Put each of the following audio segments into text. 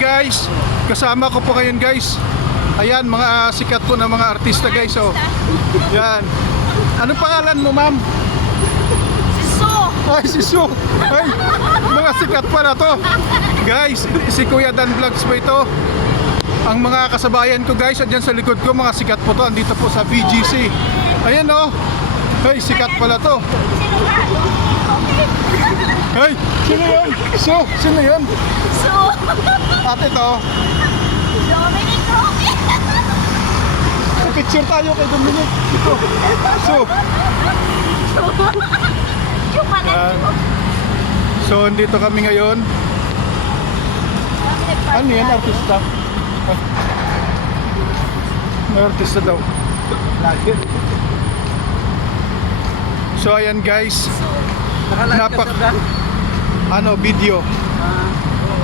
guys, kasama ko po ngayon guys. Ayan, mga sikat po na mga artista guys. So, yan. Ano pangalan mo, ma'am? Si Su. Ay, si Su. Ay, mga sikat pa na to. Guys, si Kuya Dan Vlogs po ito. Ang mga kasabayan ko guys, andyan sa likod ko, mga sikat po to. Andito po sa BGC. Ayan oh. Ay, sikat pala to. Sino ka? Ay, sino yan? Su, sino yan? Su. Ate to. Dominic Roque. Picture tayo kay Dominic. Ito. Su. Yung Yan. So, andito kami ngayon. Ano yan? Artista? May artista daw. So, ayan guys. Video.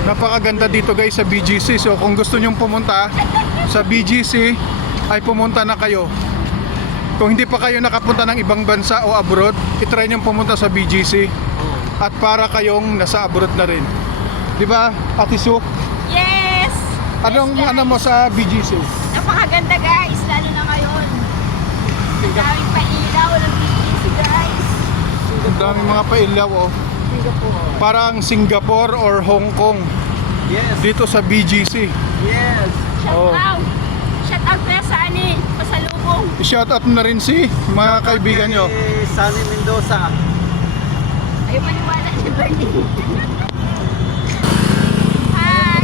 Napakaganda dito guys sa BGC. So, kung gusto nyong pumunta sa BGC, ay pumunta na kayo. Kung hindi pa kayo nakapunta ng ibang bansa o abroad, itry nyong pumunta sa BGC. At para kayong nasa abroad na rin. Di ba, Ate Su? Yes. Anong Yes, guys. ano mo sa BGC? Napakaganda guys, lalo na ngayon. Ang daming pailaw ng BGC guys. Ang daming mga pailaw oh. Parang Singapore or Hong Kong. Yes. Dito sa BGC. Yes. Shout Oh. out. Shout out na sa ani, pasalubong. I-shout out na rin si mga kaibigan nyo. Sunny Mendoza. Ayaw maniwala si Bernie. Hi.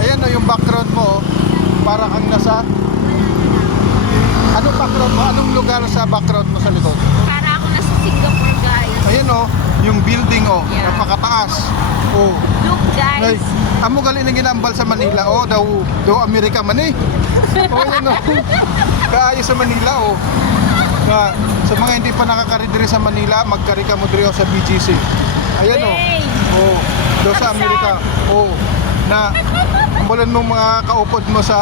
Ayan o yung background mo oh. Para kang nasa anong background mo? Anong lugar sa background mo sa likod? Para ako nasa Singapore guys. Ayan o, yung building o, Yeah. napakataas. Oh. Look guys. Ay, amo gali na ginambal sa Manila oh, daw Amerika man eh. Oh, yan oh. Kaayo sa Manila oh. Na, sa mga hindi pa nakakari diri sa Manila, magkari ka mo diri oh, sa BGC. Ayan oh. Hey. Oh, daw sa Amerika. Oh. Na ambulan mo mga kaupod mo sa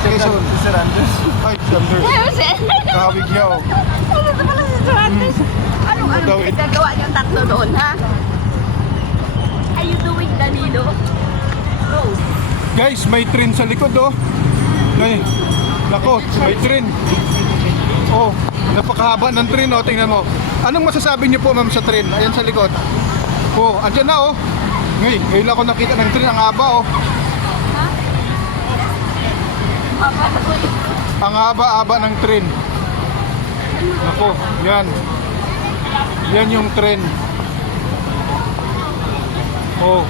Quezon. Sir Andres. Ay, Sanders. Ayaw si Kahawig niya oh. Ano ito pala si Suarez? Anong Daw, pinagagawa niyang tatlo doon ha? Are you doing Danilo? Oh. Guys, may train sa likod oh. Ay, nako, may train. Oh, napakahaba ng train oh, tingnan mo. Anong masasabi niyo po ma'am sa train? Ayan sa likod. Oh, andyan na oh. Ngayon ako nakita ng train, ang haba oh. Ang haba-haba ng train. Nako, yan. Yan yung train. Oh,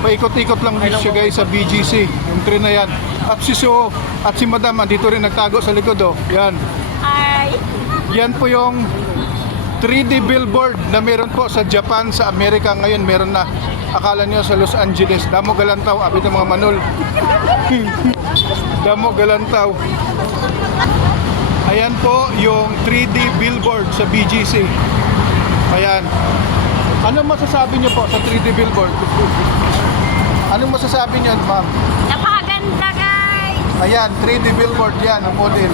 paikot-ikot lang siya guys sa BGC. Yung train na yan. At si Su at si Madam, andito rin nagtago sa likod oh. Yan. Ay. Yan po yung 3D billboard na meron po sa Japan, sa Amerika. Ngayon meron na. Akala nyo sa Los Angeles. Damo Galantaw, abit ng mga manol. Damo Galantaw. Ayan po yung 3D billboard sa BGC. Ayan. Anong masasabi nyo po sa 3D billboard? Anong masasabi nyo, ma'am? Napakaganda guys. Ayan, 3D billboard yan, ang model.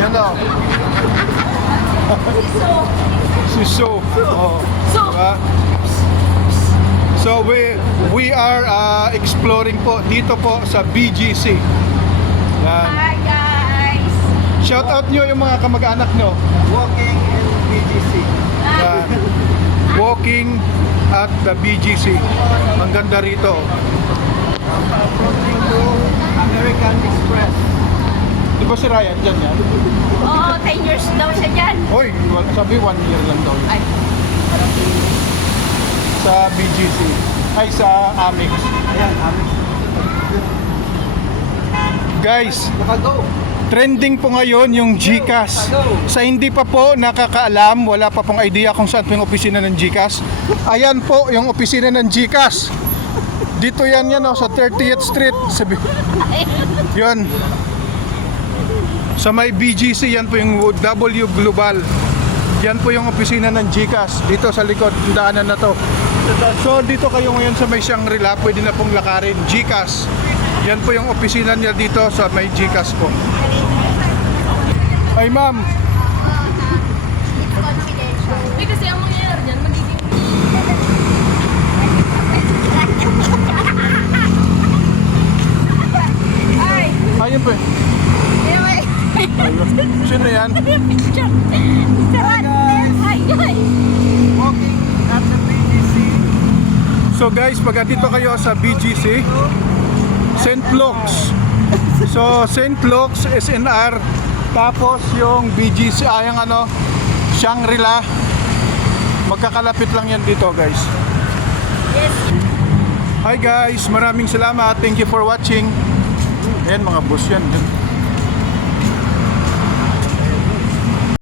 Yan o. Si Su. Oh. So, Diba? So we are exploring po dito po sa BGC. Yan. hi guys. Shout out nyo yung mga kamag-anak nyo. Walking in BGC. Yan. Walking at the BGC. Ang ganda rito. Approaching to American Express. Di ba si Ryan dyan yan? Oo, 10 years daw siya dyan. Hoy, sabi 1 year lang daw. Ay, Sa BGC. Ay, sa Amex. Ayan, amin. Guys, Nakago. trending po ngayon yung GCash. Sa hindi pa po nakakaalam, wala pa pong idea kung saan po yung opisina ng GCash. Ayan po yung opisina ng GCash. Dito yan oh, sa 30th Street. Yun. Sa may BGC, yan po yung W Global. Yan po yung opisina ng GCash. Dito sa likod, yung daanan na to. So dito kayo ngayon sa may Shangri-La, pwede na pong lakarin. GCash. Yan po yung opisina niya dito sa may GCash po. Ay ma'am, confidential. Kasi ang mangyayari dyan, magiging eh. Anyway, Sino yan? picture. Hi guys! Hi guys! Walking at the BGC. So guys, pag dito kayo sa BGC, St. Luke's. So St. Luke's, SNR, tapos yung BGC, yung ano, Shangri-La. Magkakalapit lang yan dito guys. Yes. Hi guys, maraming salamat. Thank you for watching. Ayan mga boss yan.